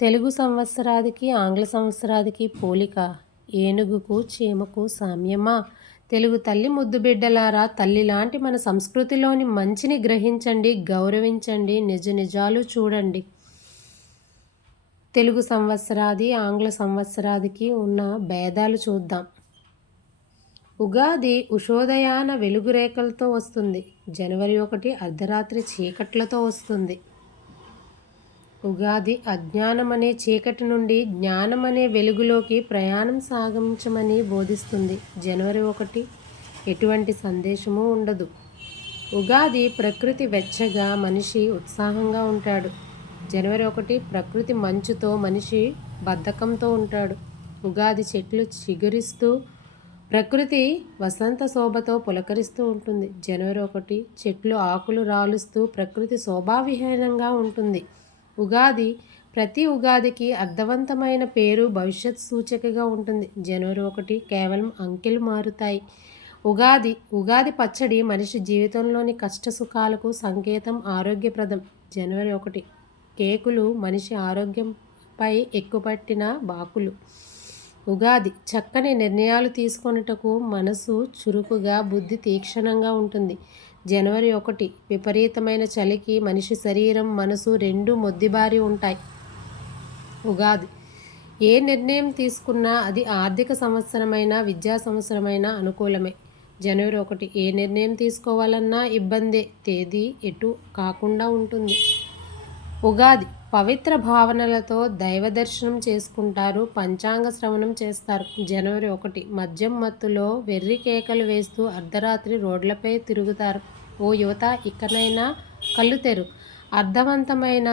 తెలుగు సంవత్సరాదికి ఆంగ్ల సంవత్సరాదికి పోలిక. ఏనుగుకు చీమకు సామ్యమా? తెలుగు తల్లి ముద్దు బిడ్డలారా? తల్లిలాంటి మన సంస్కృతిలోని మంచిని గ్రహించండి గౌరవించండి నిజ నిజాలు చూడండి. తెలుగు సంవత్సరాది ఆంగ్ల సంవత్సరాదికి ఉన్న భేదాలు చూద్దాం. ఉగాది ఉషోదయాన వెలుగు రేఖలతో వస్తుంది. జనవరి ఒకటి అర్ధరాత్రి చీకట్లతో వస్తుంది. ఉగాది అజ్ఞానం అనే చీకటి నుండి జ్ఞానం అనే వెలుగులోకి ప్రయాణం సాగించమని బోధిస్తుంది. జనవరి ఒకటి. ఎటువంటి సందేశము ఉండదు. ఉగాది ప్రకృతి వెచ్చగా మనిషి ఉత్సాహంగా ఉంటాడు. జనవరి ఒకటి. ప్రకృతి మంచుతో మనిషి బద్ధకంతో ఉంటాడు. ఉగాది చెట్లు చిగురిస్తూ ప్రకృతి వసంత శోభతో పులకరిస్తూ ఉంటుంది. జనవరి ఒకటి. చెట్లు ఆకులు రాలుస్తూ ప్రకృతి శోభావిహీనంగా ఉంటుంది. ఉగాది ప్రతి ఉగాదికి అర్థవంతమైన పేరు భవిష్యత్ సూచికగా ఉంటుంది. జనవరి ఒకటి కేవలం అంకెలు మారుతాయి. ఉగాది ఉగాది పచ్చడి మనిషి జీవితంలోని కష్ట సుఖాలకు సంకేతం ఆరోగ్యప్రదం. జనవరి ఒకటి కేకులు మనిషి ఆరోగ్యంపై ఎక్కుపట్టిన బాకులు. ఉగాది చక్కని నిర్ణయాలు తీసుకొనుటకు మనసు చురుకుగా బుద్ధి తీక్షణంగా ఉంటుంది. జనవరి ఒకటి. విపరీతమైన చలికి మనిషి శరీరం మనసు రెండు మొద్దిబారి ఉంటాయి. ఉగాది. ఏ నిర్ణయం తీసుకున్నా అది ఆర్థిక సంవత్సరమైన విద్యా సంవత్సరమైన అనుకూలమే. జనవరి ఒకటి. ఏ నిర్ణయం తీసుకోవాలన్నా ఇబ్బందే. తేదీ ఎటు కాకుండా ఉంటుంది. ఉగాది పవిత్ర భావనలతో దైవ దర్శనం చేసుకుంటారు పంచాంగ శ్రవణం చేస్తారు. జనవరి ఒకటి మద్యం మత్తులో వెర్రి కేకలు వేస్తూ అర్ధరాత్రి రోడ్లపై తిరుగుతారు. ఓ యువత ఇకనైనా కళ్ళు తెరు. అర్థవంతమైన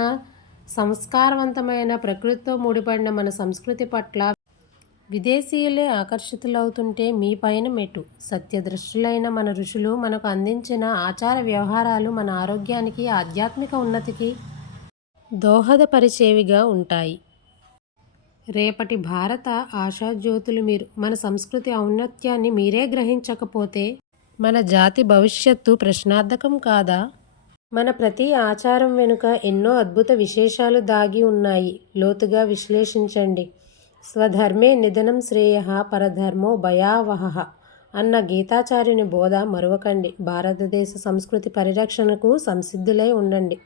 సంస్కారవంతమైన ప్రకృతితో ముడిపడిన మన సంస్కృతి పట్ల విదేశీయులే ఆకర్షితులవుతుంటే మీ పైన మెటు సత్యదృష్టులైన మన ఋషులు మనకు అందించిన ఆచార వ్యవహారాలు మన ఆరోగ్యానికి ఆధ్యాత్మిక ఉన్నతికి దోహదపరిచేవిగా ఉంటాయి. రేపటి భారత ఆశాజ్యోతులు మీరు మన సంస్కృతి ఔన్నత్యాన్ని మీరే గ్రహించకపోతే మన జాతి భవిష్యత్తు ప్రశ్నార్థకం కాదా? మన ప్రతి ఆచారం వెనుక ఎన్నో అద్భుత విశేషాలు దాగి ఉన్నాయి. లోతుగా విశ్లేషించండి. స్వధర్మే నిధనం శ్రేయ పరధర్మో భయావహ అన్న గీతాచార్యుని బోధ మరువకండి. భారతదేశ సంస్కృతి పరిరక్షణకు సంసిద్ధులై ఉండండి.